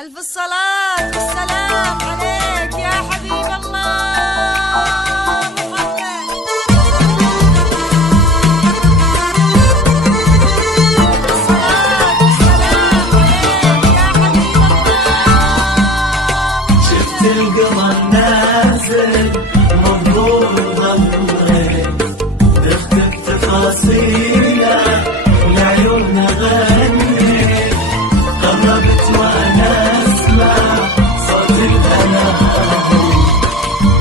ألف الصلاة والسلام عليك يا حبيب الله محمد. الصلاة والسلام عليك يا حبيب الله. شفت القمر نازل منظور ظليت تختك تفاصيله ولعيوننا غنيت قربت وانا اسمع صوت الهلال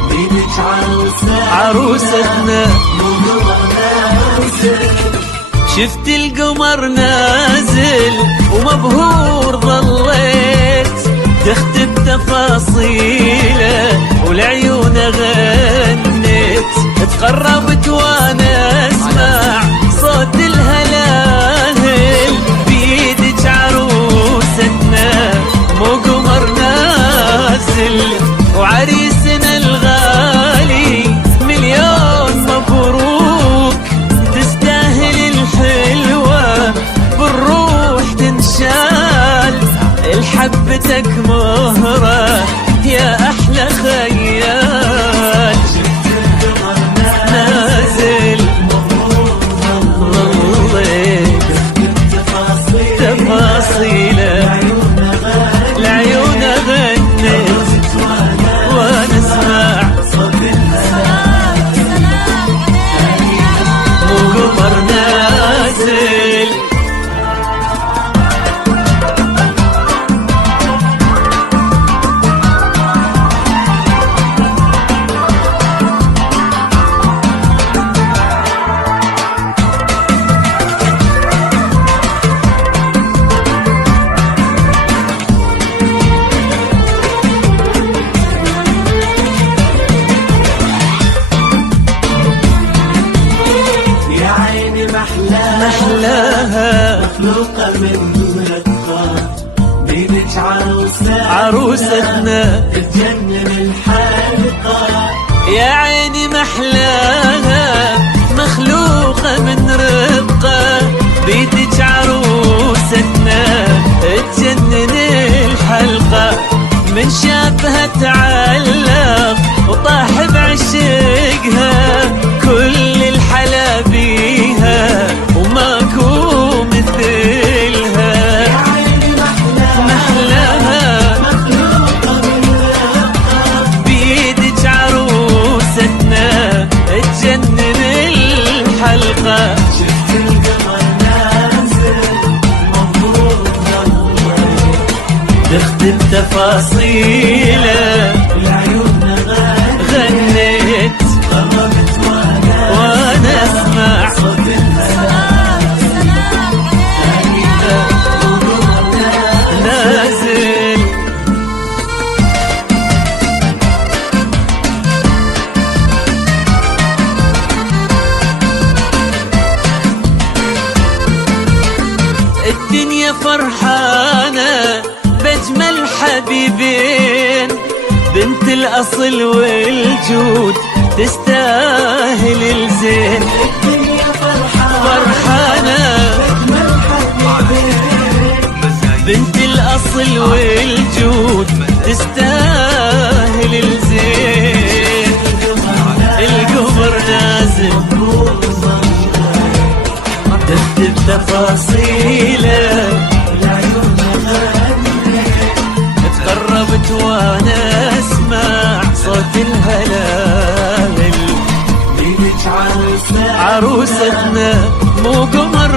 بيدك عروستنا شفت القمر نازل ومبهور ظليت تختب تفاصيله ولعيون غنيت تقربت وانا اسمع صوت الهلال بيدك عروستنا مو قمر نازل وعريسنا الغالي مليون مبروك تستاهل الحلوة بالروح تنشال الحبتك مهرة يا أحلى خيال. شفت القمر نازل ظليت تفاصيله العيون غنيت وانا اسمع صوت السلام عليك يا مو قمر نازل. محلاها مخلوقة من رقة بيدك عروستنا تجنن الحلقة يا عيني محلاها مخلوقة من رقة بيدك عروستنا تجنن الحلقة من شافها تعلق وطاح بعشقها كل الحلا بيها وماكو مثلها. محلاها بيدك عروستنا تجنن الحلقة. شفت القمر نازل منظور ظليت تختم تفاصيله العيون غنيت قربت وانا اسمع صوت الصلاة والسلام عليك يا نازل. الدنيا فرحانة بأجمل حبيبين بنت الأصل والجود تستاهل الزين. الدنيا فرحانة بنت الأصل والجود تستاهل الزين. القمر نازل تكتب تفاصيله تقربت وانا اسمع صوت الهلال بيدك عروستنا مو قمر